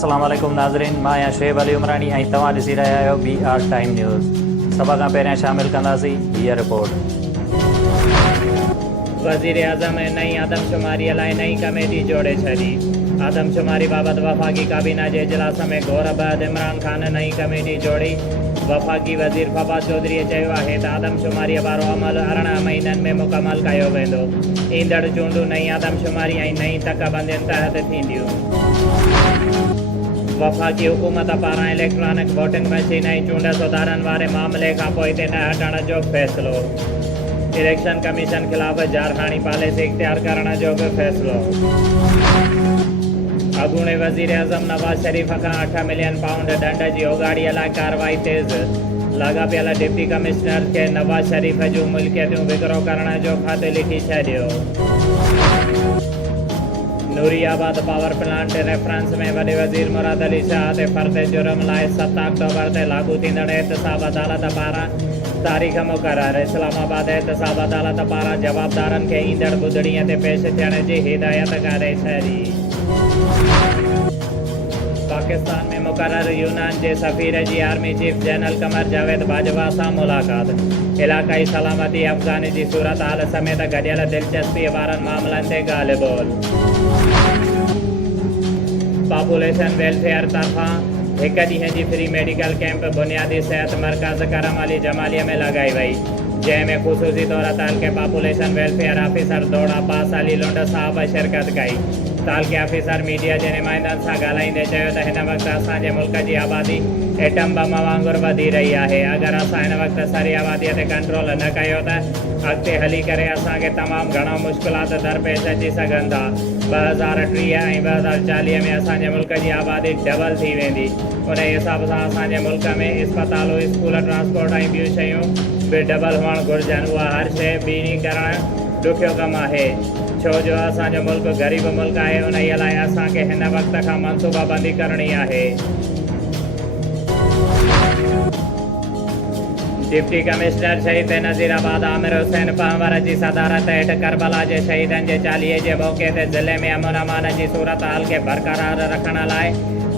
अस्सलाम वालेकुम नाज़रीन, मां आहियां शुएब अली उमरानी ऐं तव्हां ॾिसी रहिया आहियो BR टाइम न्यूज़। सभ खां पहिरियां शामिल कंदासीं हीअ रिपोर्ट। वज़ीर आज़म नई आदमशुमारी लाइ नई कमेटी जोड़े छॾी। आदमशुमारी बाबति वफ़ाक़ी काबीना जे इजलास में गौर बैदि इमरान ख़ान नई कमेटी जोड़ी। वफ़ाक़ी वज़ीर फवाद चौधरीअ चयो आहे त आदमशुमारीअ वारो अमल 18 महीननि में मुकमल कयो वेंदो। ईंदड़ चूंडूं नई आदमशुमारी ऐं नई तकबंदियुनि तहत थींदियूं। वफ़ाक़ी हुकूमत पारां इलेक्ट्रॉनिक वोटिंग मशीन ऐं चूंड सुधारनि वारे मामले खां पोइ हिते न हटण जो फ़ैसिलो। इलेक्शन कमीशन ख़िलाफ़ जारहाणी पॉलिसी इख़्तियार करण जो बि फ़ैसिलो। अॻूणे वज़ीर आज़म नवाज़ शरीफ़ खां 8 मिलियन पाउंड ॾंड जी ओगाड़ीअ लाइ कार्रवाई तेज़। लाॻापियल डिप्टी कमिश्नर खे नवाज़ शरीफ़ जूं मिल्कियतूं विकिरो करण जो ख़त लिखी छॾियो। नूरियाबाद पावर प्लांट रेफरेंस में वॾे वज़ीर मुराद अली शाह ते फ़र्द जुर्म लाइ 7 अक्टूबर ते लागू थींदड़ एहतसाब अदालत पारां तारीख़ मुक़ररु। इस्लामाबाद एहतसाब अदालत पारां जवाबदारनि खे ईंदड़ ॿुधड़ीअ ते पेश थियण जी हिदायत करे छॾी। पाकिस्तान में मुक़ररु यूनान जे सफ़ीर जी आर्मी चीफ जनरल कमर जावेद बाजवा सां मुलाक़ात। इलाक़ाई सलामती अफ़गानी जी सूरत हाल समेत गॾियल दिलचस्पीअ वारनि मामलनि ते ॻाल्हि ॿोल। पॉपुलेशन वेलफेयर तरफ़ां 1 ॾींहं जी फ्री मेडिकल कैंप बुनियादी सिहत मर्कज़ करम अली जमालिया में लॻाई वई, जंहिंमें ख़ुसूसी तौर तालके पॉपुलेशन वेलफेयर ऑफिसर दौड़ा पास अली लुंड साहब शिरकत कई। तालके ऑफिसर मीडिया जे नुमाइंदनि सां ॻाल्हाईंदे चयो त हिन वक़्तु असांजे मुल्क जी आबादी एटम बम वांगुरु वधी रही आहे। अगरि असां हिन वक़्तु सारी आबादीअ ते कंट्रोल न कयो त अॻिते हली करे असांखे तमामु घणा मुश्किलात दरपेश अची सघनि था। 2030 ऐं 2040 में असांजे मुल्क जी आबादी डबल थी वेंदी। उन हिसाब सां असांजे मुल्क में इस्पतालूं, स्कूल, ट्रांसपोर्ट ऐं ॿियूं शयूं बि डबल हुअणु घुरिजनि। उहा हर शइ ॿीणी करणु ॾुखियो कमु आहे, छो जो असांजो मुल्क ग़रीब मुल्क आहे। उन लाइ असांखे हिन वक़्त खां मनसूबाबंदी करणी आहे। डिप्टी कमिश्नर शहीद नज़ीराबाद आमिर हुसैन पंवर जी सदारत हेठि करबला जे शहीदनि जे 40 जे मौक़े ते ज़िले में अमन अमान जी सूरत हाल खे बरक़रार रखण लाइ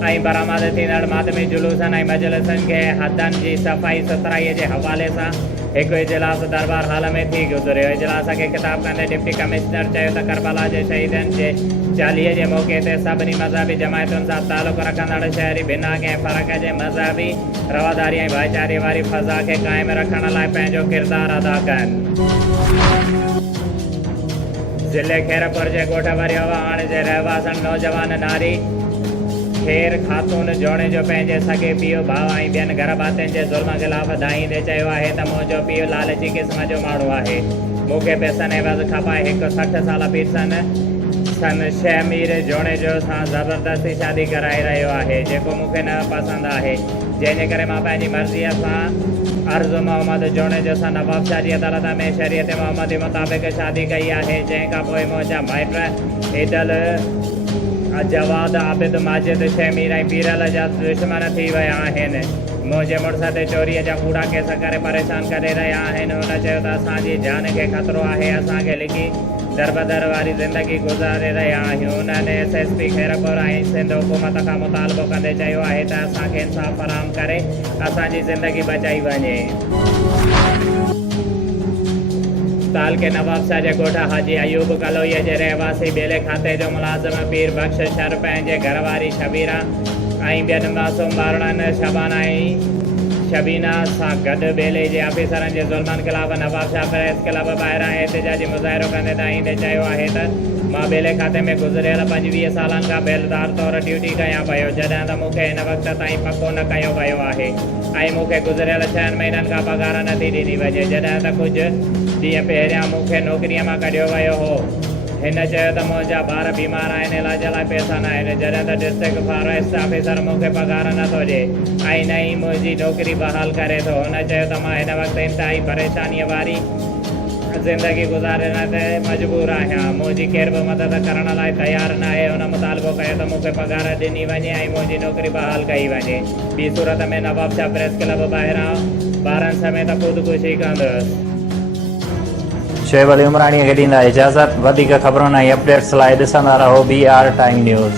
ऐं बरामद थींदड़ मातमी जुलूसनि ऐं मजलिसनि खे हदनि जी सफ़ाई सुथराईअ जे हवाले सां हिकु इजलास दरबार हाल में थी गुज़रियो। इजलास खे ख़िताब कंदे डिप्टी कमिश्नर चयो त करबला जे शहीदनि जे 40 जे मौक़े ते सभिनी मज़हबी जमायतुनि सां तालुक़ रखंदड़ शहरी बिनाक ऐं फ़र्क़ जे मज़हबी रवादारी ऐं भाईचारे वारी फ़ज़ा खे क़ाइमु रखण लाइ पंहिंजो किरदारु अदा कनि। ज़िले खैरपुर जे ॻोठ वरियावाण जे रहवासन नौजवान नारी खेर ख़ातून जोड़े जो पंहिंजे सॻे पीउ, भाउ ऐं ॿियनि घर भातियुनि जे ज़ुल्म ख़िलाफ़ दाहींदे चयो आहे त मुंहिंजो पीउ लालची क़िस्म जो माण्हू आहे। मूंखे पैसनि एवज़ खपाए हिकु 60 साल पीरसन सन शहमीर जोड़े जो सां ज़बरदस्ती शादी कराए रहियो आहे, जेको मूंखे न पसंदि आहे। जंहिंजे करे मां पंहिंजी मर्ज़ीअ सां अर्ज़ु मोहम्मद जोड़े जो सां नवाबशाह जी अदालत में शरीयत मोहम्मदी मुताबिक़ शादी कई आहे। जंहिंखां पोइ मुंहिंजा माइट ईदल जवाद आबिद माजिद शहमीर ऐं पीरल जा दुश्मन थी विया आहिनि। मुंहिंजे मुड़ुस ते चोरीअ जा कूड़ा केस करे परेशान करे रहिया आहिनि। हुन चयो त असांजी जान खे ख़तरो आहे, असांखे लिखी दरबदर वारी ज़िंदगी गुज़ारे रहिया आहियूं। उन्हनि SSP खैरपुर ऐं सिंध हुकूमत खां मुतालबो कंदे चयो आहे त असांखे इंसाफ़ फराहम करे असांजी ज़िंदगी बचाई वञे। तालके नवाबशाह जे ॻोठ हाजी अयूब कलोईअ जे रहवासी ॿेले खाते जो मुलाज़िम पीर बख़्श शर पंहिंजे घरवारी शबीरा ऐं ॿियनि मासूम ॿारनि शबाना ऐं शबीना सां गॾु ॿेले जे ऑफिसरनि जे ज़ुल्मनि ख़िलाफ़ नवाबशाह प्रेस क्लब ॿाहिरां एहतिजाजी मुज़ाहिरो कंदे दाहींदे चयो आहे त मां ॿेले खाते में गुज़िरियल 25 सालनि खां बेलदार तौरु ड्यूटी कयां पियो, जॾहिं त मूंखे हिन वक़्त ताईं पको न कयो वियो आहे ऐं मूंखे गुज़िरियल 6 महीननि खां पघार नथी ॾिनी वञे, जॾहिं त कुझु ॾींहं पहिरियां मूंखे नौकरीअ मां कढियो वियो हो। हिन चयो त मुंहिंजा ॿार बीमार आहिनि, इलाज लाइ पैसा न आहिनि, जॾहिं त डिस्ट्रिक्ट फॉरेस्ट ऑफिसर मूंखे पघार नथो ॾिए ऐं न ई मुंहिंजी नौकरी बहाल करे थो। हुन चयो त मां हिन वक़्तु इंतिहाई परेशानीअ वारी ज़िंदगी गुज़ारण ते मजबूर आहियां। मुंहिंजी केर बि मदद करण लाइ तयारु न आहे। हुन मुतालबो कयो त मूंखे पघार ॾिनी वञे ऐं मुंहिंजी नौकरी बहाल कई वञे। ॿी सूरत में नवाबशाह प्रेस क्लब ॿाहिरां ॿारनि समेत ख़ुदकुशी कंदुसि। शुएब अली उमरानी खे ॾींदा इजाज़त। वधीक ख़बरुनि ऐं अपडेट्स लाइ ॾिसंदा रहो BR टाइम न्यूज़।